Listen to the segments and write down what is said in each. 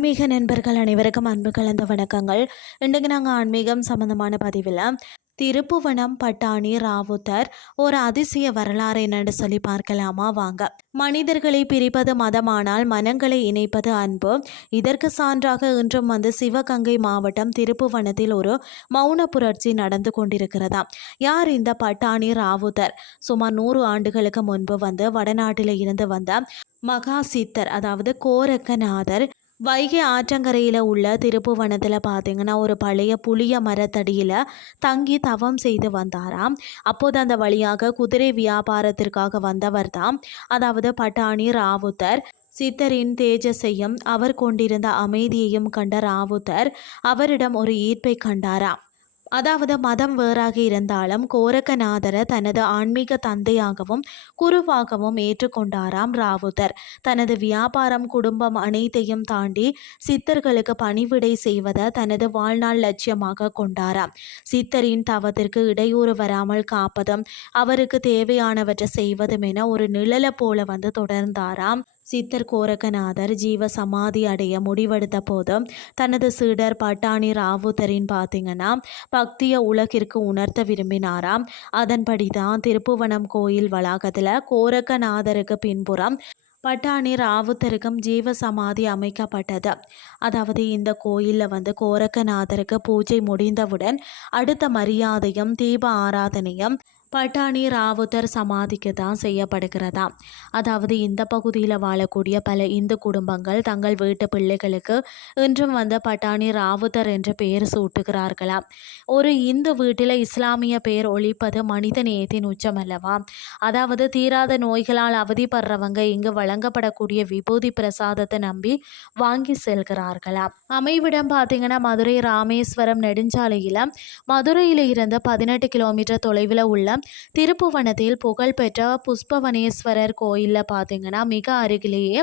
ஆன்மீக நண்பர்கள் அனைவருக்கும் அன்பு கலந்த வணக்கங்கள். இன்றைக்கு நாங்கள் ஆன்மீகம் சம்பந்தமான பதிவில் திருப்புவனம் பட்டாணி ராவுத்தர் ஒரு அதிசய வரலாறு என்னன்னு சொல்லி பார்க்கலாமா வாங்க. மனிதர்களை பிரிப்பது மதமானால் மனங்களை இணைப்பது அன்பு. இதற்கு சான்றாக இன்றும் சிவகங்கை மாவட்டம் திருப்புவனத்தில் ஒரு மௌன புரட்சி நடந்து கொண்டிருக்கிறதா. யார் இந்த பட்டாணி ராவுத்தர்? சுமார் 100 ஆண்டுகளுக்கு முன்பு வடநாட்டில் இருந்து வந்த மகா சித்தர், அதாவது கோரக்கநாதர், வைகை ஆற்றங்கரையில் உள்ள திருப்புவனத்தில் பார்த்தீங்கன்னா ஒரு பழைய புளிய மரத்தடியில் தங்கி தவம் செய்து வந்தாராம். அப்போது அந்த வழியாக குதிரை வியாபாரத்திற்காக வந்தவர் தான், அதாவது பட்டாணி ராவுத்தர். சித்தரின் தேஜஸையும் அவர் கொண்டிருந்த அமைதியையும் கண்ட ராவுத்தர் அவரிடம் ஒரு ஈர்ப்பை கண்டாராம். அதாவது மதம் வேறாக இருந்தாலும் கோரக்கநாதரை தனது ஆன்மீக தந்தையாகவும் குருவாகவும் ஏற்றுக்கொண்டாராம் ராவுத்தர். தனது வியாபாரம் குடும்பம் அனைத்தையும் தாண்டி சித்தர்களுக்கு பணிவிடை செய்வதை தனது வாழ்நாள் லட்சியமாக கொண்டாராம். சித்தரின் தவத்திற்கு இடையூறு வராமல் காப்பதும் அவருக்கு தேவையானவற்றை செய்வதும் என ஒரு நிழலை போல தொடர்ந்தாராம். சித்தர் கோரக்கநாதர் ஜீவ சமாதி அடைய முடிவெடுத்த போது தனது சீடர் பட்டாணி ராவுத்தரின் பார்த்தீங்கன்னா பக்தியை உலகிற்கு உணர்த்த விரும்பினாராம். அதன்படி தான் திருப்புவனம் கோயில் வளாகத்தில் கோரக்கநாதருக்கு பின்புறம் பட்டாணி ராவுத்தருக்கும் ஜீவ சமாதி அமைக்கப்பட்டது. அதாவது இந்த கோயிலில் கோரக்கநாதருக்கு பூஜை முடிந்தவுடன் அடுத்த மரியாதையும் தீப ஆராதனையும் பட்டாணி ராவுத்தர் சமாதிக்கு தான் செய்யப்படுகிறதா. அதாவது இந்த பகுதியில் வாழக்கூடிய பல இந்து குடும்பங்கள் தங்கள் வீட்டு பிள்ளைகளுக்கு இன்றும் பட்டாணி ராவுத்தர் என்ற பெயர் சூட்டுகிறார்களாம். ஒரு இந்து வீட்டில் இஸ்லாமிய பெயர் ஒழிப்பது மனித நேயத்தின் உச்சம் அல்லவா. அதாவது தீராத நோய்களால் அவதிப்படுறவங்க இங்கு வழங்கப்படக்கூடிய விபூதி பிரசாதத்தை நம்பி வாங்கி செல்கிறார்களாம். அமைவிடம் பார்த்தீங்கன்னா மதுரை ராமேஸ்வரம் நெடுஞ்சாலையில் மதுரையில் இருந்து 18 கிலோமீட்டர் தொலைவில் உள்ள திருப்புவனத்தில் புகழ்பெற்ற புஷ்பவனேஸ்வரர் கோயிலில் பார்த்தீங்கன்னா மிக அருகிலேயே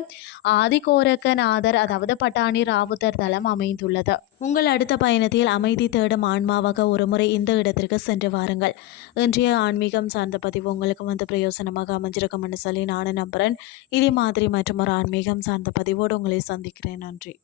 ஆதிகோரக்கநாதர், அதாவது பட்டாணி ராவுத்தர் தலம் அமைந்துள்ளது. உங்கள் அடுத்த பயணத்தில் அமைதி தேடும் ஆன்மாவாக ஒருமுறை இந்த இடத்திற்கு சென்று வாருங்கள். இன்றைய ஆன்மீகம் சார்ந்த பதிவு உங்களுக்கு பிரயோசனமாக அமைஞ்சிருக்கும்னு சொல்லி நானும் நம்புகிறேன். இதே மாதிரி மற்றும் ஒரு ஆன்மீகம் சார்ந்த பதிவோடு உங்களை சந்திக்கிறேன். நன்றி.